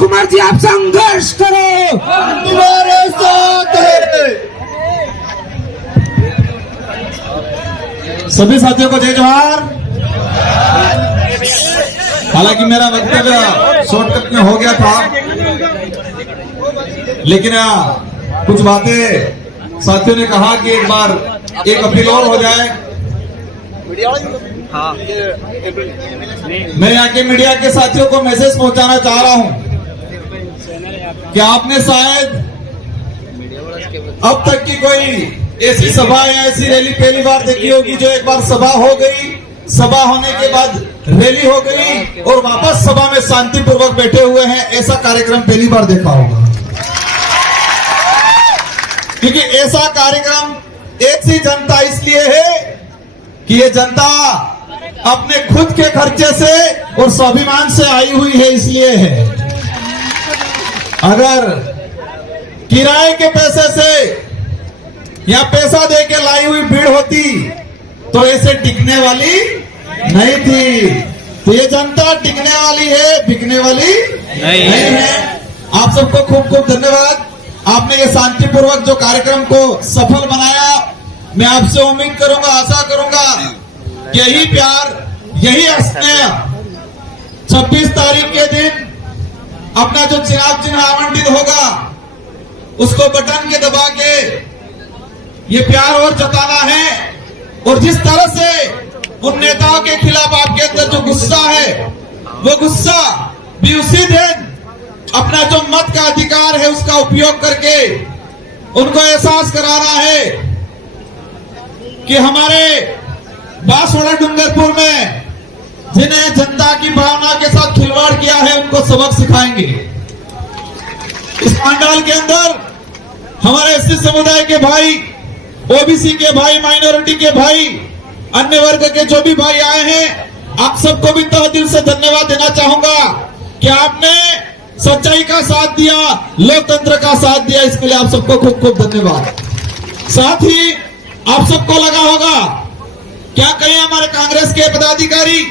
कुमार जी आप संघर्ष करो, तुम्हारे साथ है। सभी साथियों को जय जवाहर। हालांकि मेरा वक्तव्य शॉर्टकट में हो गया था, लेकिन कुछ बातें साथियों ने कहा कि एक बार एक अपील और हो जाए। मैं यहाँ के मीडिया के साथियों को मैसेज पहुंचाना चाह रहा हूं कि आपने शायद अब तक की कोई ऐसी सभा या ऐसी रैली पहली बार देखी होगी जो एक बार सभा हो गई, सभा होने के बाद रैली हो गई और वापस सभा में शांतिपूर्वक बैठे हुए हैं, ऐसा कार्यक्रम पहली बार देखा होगा। क्योंकि ऐसा कार्यक्रम एक सी जनता इसलिए है कि ये जनता अपने खुद के खर्चे से और स्वाभिमान से आई हुई है, इसलिए है। अगर किराए के पैसे से या पैसा दे के लाई हुई भीड़ होती तो ऐसे टिकने वाली नहीं थी। तो ये जनता टिकने वाली है, बिकने वाली नहीं है। आप सबको खूब खूब धन्यवाद। आपने ये शांतिपूर्वक जो कार्यक्रम को सफल बनाया। मैं आपसे उम्मीद करूंगा, आशा करूंगा कि यही प्यार, यही स्नेह 26 तारीख के दिन अपना जो चुनाव चिन्ह आवंटित होगा उसको बटन के दबा के ये प्यार और जताना है। और जिस तरह से उन नेताओं के खिलाफ आपके अंदर जो गुस्सा है, वो गुस्सा भी उसी दिन अपना जो मत का अधिकार है उसका उपयोग करके उनको एहसास कराना है कि हमारे बांसवाड़ा डूंगरपुर में जिन्हें जनता की भावना के साथ खिलवाड़ किया है उनको सबक सिखाएंगे। इस पंडाल के अंदर हमारे एससी समुदाय के भाई, ओबीसी के भाई, माइनॉरिटी के भाई, अन्य वर्ग के जो भी भाई आए हैं, आप सबको भी तहे दिल से धन्यवाद देना चाहूंगा कि आपने सच्चाई का साथ दिया, लोकतंत्र का साथ दिया। इसके लिए आप सबको खूब खूब धन्यवाद। साथ ही आप सबको लगा होगा क्या कहीं हमारे कांग्रेस के पदाधिकारी,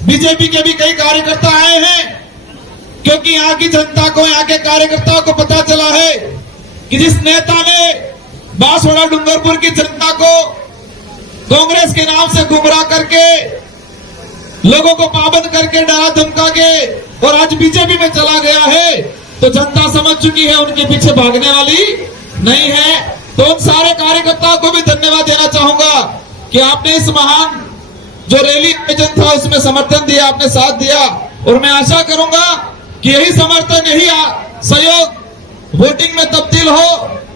बीजेपी के भी कई कार्यकर्ता आए हैं, क्योंकि यहाँ की जनता को, यहाँ के कार्यकर्ताओं को पता चला है कि जिस नेता ने बांसवाड़ा डूंगरपुर की जनता को कांग्रेस के नाम से गुमराह करके, लोगों को पाबंद करके, डरा धमका के और आज बीजेपी में चला गया है, तो जनता समझ चुकी है उनके पीछे भागने वाली नहीं है। तो उन सारे कार्यकर्ताओं को भी धन्यवाद देना चाहूंगा कि आपने इस महान जो रैली आयोजन था उसमें समर्थन दिया, आपने साथ दिया। और मैं आशा करूंगा कि यही समर्थन, यही सहयोग वोटिंग में तब्दील हो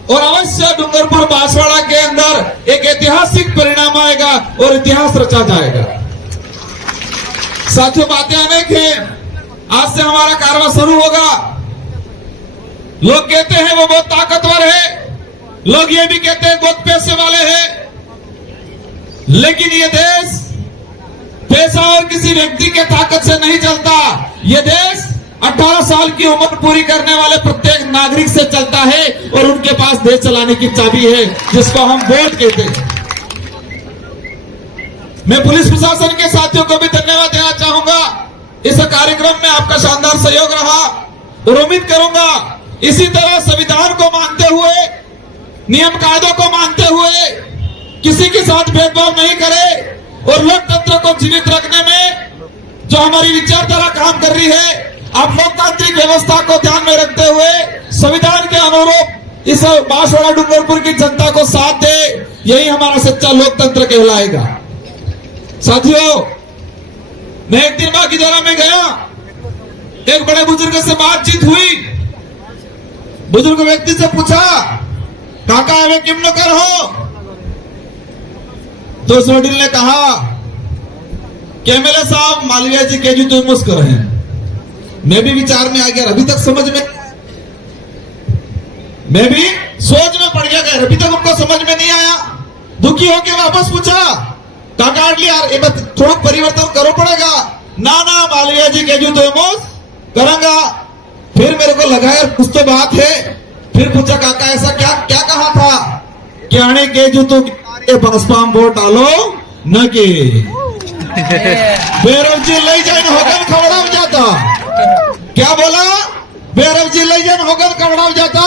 और अवश्य डूंगरपुर बांसवाड़ा के अंदर एक ऐतिहासिक परिणाम आएगा और इतिहास रचा जाएगा। साथियों, बातें अनेक हैं। आज से हमारा कारवां शुरू होगा। लोग कहते हैं वो बहुत ताकतवर है, लोग ये भी कहते हैं बहुत पैसे वाले हैं, लेकिन ये देश पैसा और किसी व्यक्ति के ताकत से नहीं चलता। ये देश 18 साल की उम्र पूरी करने वाले प्रत्येक नागरिक से चलता है और उनके पास देश चलाने की चाबी है, जिसको हम वोट कहते हैं। मैं पुलिस प्रशासन के साथियों को भी धन्यवाद देना चाहूंगा। इस कार्यक्रम में आपका शानदार सहयोग रहा और उम्मीद करूंगा इसी तरह संविधान को मानते हुए, नियम कायदों को मानते हुए, किसी के साथ भेदभाव नहीं करे और लोकतंत्र को जीवित रखने में जो हमारी विचारधारा काम कर रही है, आप लोकतांत्रिक व्यवस्था को ध्यान में रखते हुए संविधान के अनुरूप इस बांसवाड़ा डूंगरपुर की जनता को साथ दे। यही हमारा सच्चा लोकतंत्र कहलाएगा। साथियों, मैं एक दिन बागीजरा में गया, एक बड़े बुजुर्ग से बातचीत हुई। बुजुर्ग व्यक्ति से पूछा, काका हमें किम नकर हो? तो उस वडील ने कहा कि एमएलए साहब मालवीय जी के जी तो मुस्कर हैं। मैं भी विचार में आ गया, अभी तक समझ में, मैं भी सोच में पड़ गया, अभी तक उनको समझ में नहीं आया। दुखी होके वापस पूछा, काका यार ये थोड़ा परिवर्तन करो पड़ेगा। ना ना मालवीय जी के जी तो करूंगा। फिर मेरे को लगा यार कुछ तो बात है। फिर पूछा, काका ऐसा क्या क्या कहा था? क्या के जो तो बसपाम वोट आलो न के बेरोजी ले जाए होकर खबड़ा जाता। क्या बोला? बेरोजगार होकर कवड़ा जाता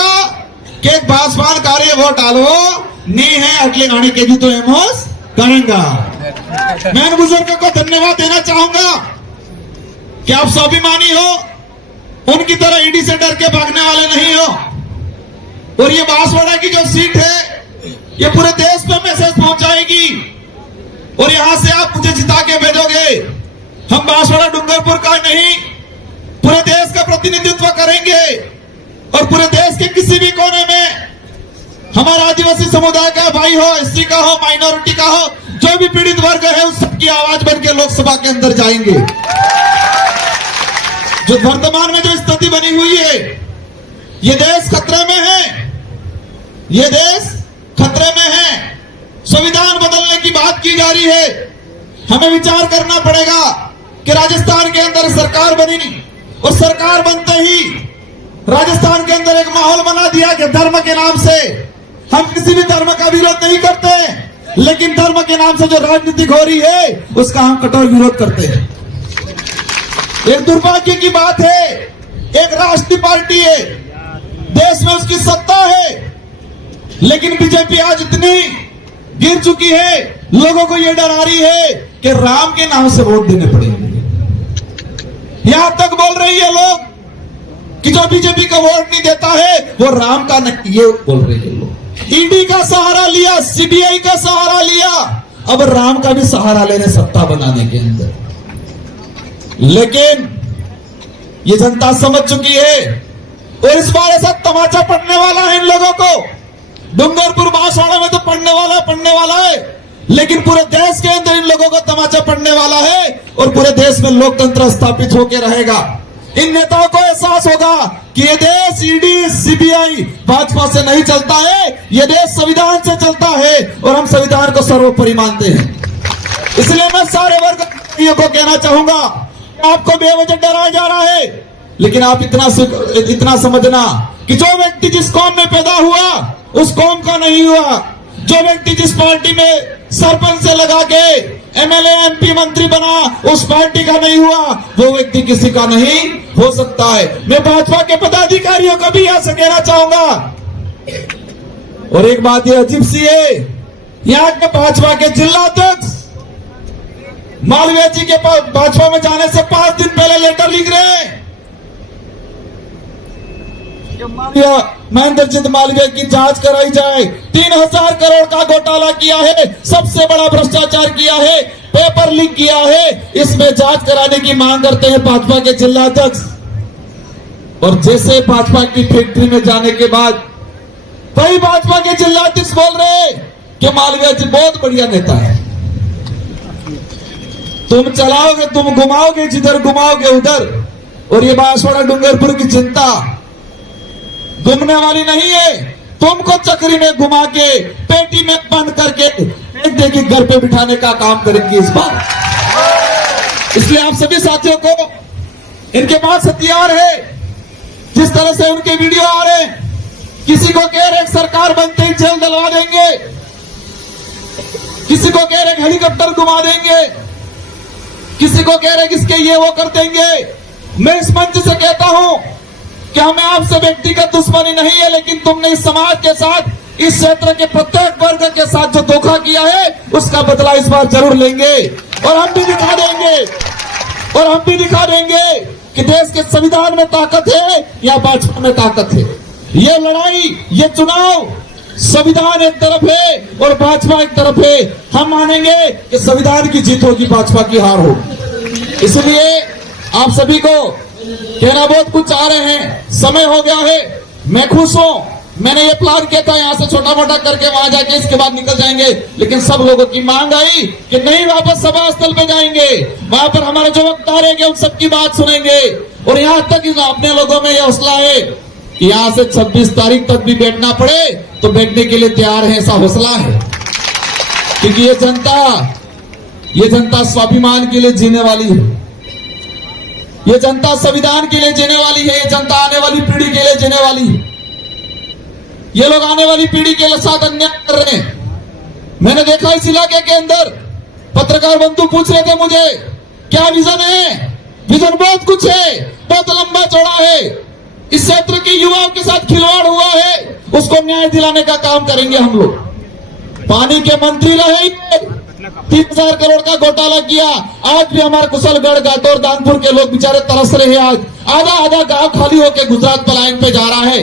कि एक भाजपान कार्य वोट आलो नहीं है अगले गाने के जी तो एमोस करेंगा। मैं बुजुर्ग को धन्यवाद देना चाहूंगा कि आप स्वाभिमानी हो, उनकी तरह ईडी से डर के भागने वाले नहीं हो। और ये बांसवाड़ा की जो सीट है ये पूरे देश पे मैसेज पहुंचाएगी और यहां से आप मुझे जिता के भेजोगे। हम बांसवाड़ा डूंगरपुर का नहीं पूरे देश का प्रतिनिधित्व करेंगे और पूरे देश के किसी भी कोने में हमारा आदिवासी समुदाय का भाई हो, एससी का हो, माइनॉरिटी का हो, जो भी पीड़ित वर्ग है उस सबकी आवाज बन के लोकसभा के अंदर जाएंगे। जो वर्तमान में जो स्थिति बनी हुई है, ये देश खतरे में है, ये देश खतरे में है। संविधान बदलने की बात की जा रही है। हमें विचार करना पड़ेगा कि राजस्थान के अंदर सरकार बनी और सरकार बनते ही राजस्थान के अंदर एक माहौल बना दिया कि धर्म के नाम से हम किसी भी धर्म का विरोध नहीं करते, लेकिन धर्म के नाम से जो राजनीति हो रही है उसका हम कठोर विरोध करते हैं। एक दुर्भाग्य की बात है, एक राष्ट्रीय पार्टी है, देश में उसकी सत्ता है, लेकिन बीजेपी आज इतनी गिर चुकी है, लोगों को यह डरा रही है कि राम के नाम से वोट देने पड़ेंगे। यहां तक बोल रही है लोग कि जो बीजेपी का वोट नहीं देता है वो राम का नहीं, ये बोल रहे हैं लोग। ईडी का सहारा लिया, सीबीआई का सहारा लिया, अब राम का भी सहारा लेने सत्ता बनाने के अंदर। लेकिन ये जनता समझ चुकी है और इस बार ऐसा तमाचा पड़ने वाला है इन लोगों को। डूंगरपुर बांसवाड़ा में तो पड़ने वाला है, लेकिन पूरे देश के अंदर इन लोगों को तमाचा पड़ने वाला है और पूरे देश में लोकतंत्र स्थापित होकर रहेगा। इन नेताओं को एहसास होगा कि ये देश ईडी सीबीआई भाजपा से नहीं चलता है, ये देश संविधान से चलता है और हम संविधान को सर्वोपरि मानते हैं। इसलिए मैं सारे वर्ग को कहना चाहूंगा, आपको बेवजह डराया जा रहा है, लेकिन आप इतना समझना कि जो व्यक्ति जिस कौम में पैदा हुआ उस कौम का नहीं हुआ, जो व्यक्ति जिस पार्टी में सरपंच से लगा के एमएलए एमपी मंत्री बना उस पार्टी का नहीं हुआ, वो व्यक्ति किसी का नहीं हो सकता है। मैं भाजपा के पदाधिकारियों को भी यहां से कहना चाहूंगा। और एक बात ये अजीब सी है, यहाँ के भाजपा के जिलाध्यक्ष मालवीय जी के पास भाजपा में जाने से 5 दिन पहले लेटर लिख रहे हैं, महेंद्रजीत मालवीय की जांच कराई जाए, 3000 करोड़ का घोटाला किया है, सबसे बड़ा भ्रष्टाचार किया है, पेपर लीक किया है, इसमें जांच कराने की मांग करते हैं भाजपा के जिलाध्यक्ष। और जैसे भाजपा की फैक्ट्री में जाने के बाद वही भाजपा के जिलाध्यक्ष बोल रहे हैं कि मालवीय जी बहुत बढ़िया नेता है, तुम चलाओगे, तुम घुमाओगे, जिधर घुमाओगे उधर। और ये बांसवाड़ा डूंगरपुर की जनता घूमने वाली नहीं है, तुमको चक्री में घुमा के पेटी में बंद करके एक देखिए घर पे बिठाने का काम करेंगे इस बार। इसलिए आप सभी साथियों को, इनके पास हथियार है, जिस तरह से उनके वीडियो आ रहे हैं, किसी को कह रहे सरकार बनते ही जेल डलवा देंगे, किसी को कह रहे हेलीकॉप्टर घुमा देंगे, किसी को कह रहे किसके ये वो कर देंगे। मैं इस मंच से कहता हूं कि हमें आपसे व्यक्तिगत दुश्मनी नहीं है, लेकिन तुमने इस समाज के साथ, इस क्षेत्र के प्रत्येक वर्ग के साथ जो धोखा किया है उसका बदला इस बार जरूर लेंगे। और हम भी दिखा देंगे कि देश के संविधान में ताकत है या भाजपा में ताकत है। ये लड़ाई, ये चुनाव, संविधान एक तरफ है और भाजपा एक तरफ है। हम मानेंगे कि संविधान की जीत होगी, भाजपा की हार होगी। इसलिए आप सभी को कहना, बहुत कुछ चाह रहे हैं, समय हो गया है, मैं खुश हूं। मैंने ये प्लान किया था यहाँ से छोटा मोटा करके वहां जाके इसके बाद निकल जाएंगे, लेकिन सब लोगों की मांग आई कि नहीं, वापस सभा स्थल पे जाएंगे, वहां पर हमारे जो वक्ता रहेंगे उन सबकी बात सुनेंगे। और यहाँ तक अपने लोगों में ये हौसला है कि यहाँ से 26 तारीख तक भी बैठना पड़े तो बैठने के लिए तैयार है, ऐसा हौसला है। क्योंकि ये जनता स्वाभिमान के लिए जीने वाली है, ये जनता संविधान के लिए जीने वाली है, ये जनता आने वाली पीढ़ी के लिए जीने वाली है। ये लोग आने वाली पीढ़ी के साथ अन्याय कर रहे हैं। मैंने देखा इस इलाके के अंदर पत्रकार बंधु पूछ रहे थे मुझे, क्या विजन है? विजन बहुत कुछ है, बहुत लंबा चौड़ा है, इस क्षेत्र के युवाओं के साथ खिलवाड़ हुआ है, उसको न्याय दिलाने का काम करेंगे हम लोग। पानी के मंत्री रहे, 3000 करोड़ का घोटाला किया। आज भी हमारे कुशलगढ़, गाटोर, दानपुर के लोग बेचारे तरस रहे हैं। आज आधा आधा गांव खाली होकर गुजरात पलायन पे जा रहा है।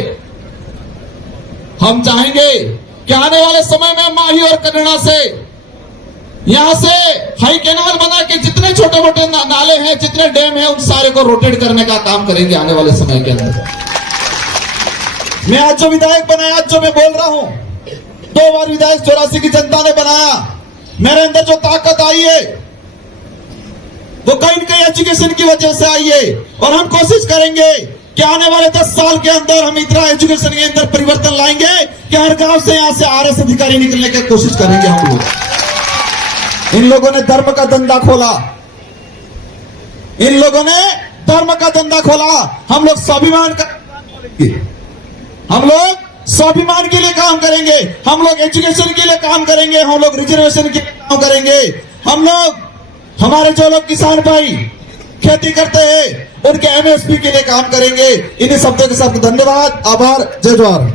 हम चाहेंगे कि आने वाले समय में माही और कन्नड़ा से, यहां से हाई कैनाल बना के जितने छोटे मोटे नाले हैं, जितने डैम हैं, उन सारे को रोटेट करने का काम करेंगे आने वाले समय के अंदर। मैं आज जो विधायक बनाया, आज जो मैं बोल रहा हूं, 2 बार विधायक 84 की जनता ने बनाया। मेरे अंदर जो ताकत आई है वो कहीं न कहीं एजुकेशन की वजह से आई है। और हम कोशिश करेंगे कि आने वाले 10 साल के अंदर हम इतना एजुकेशन के अंदर परिवर्तन लाएंगे कि हर गांव से यहां से आरएस अधिकारी निकलने की कोशिश करेंगे हम लोग। इन लोगों ने धर्म का धंधा खोला, इन लोगों ने धर्म का धंधा खोला। हम लोग स्वाभिमान का, हम लोग स्वाभिमान के लिए काम करेंगे, हम लोग एजुकेशन के लिए काम करेंगे, हम लोग रिजर्वेशन के लिए काम करेंगे, हम लोग, हमारे जो लोग किसान भाई खेती करते हैं उनके एमएसपी के लिए काम करेंगे। इन्हीं शब्दों के साथ धन्यवाद, आभार, जय जवाहर।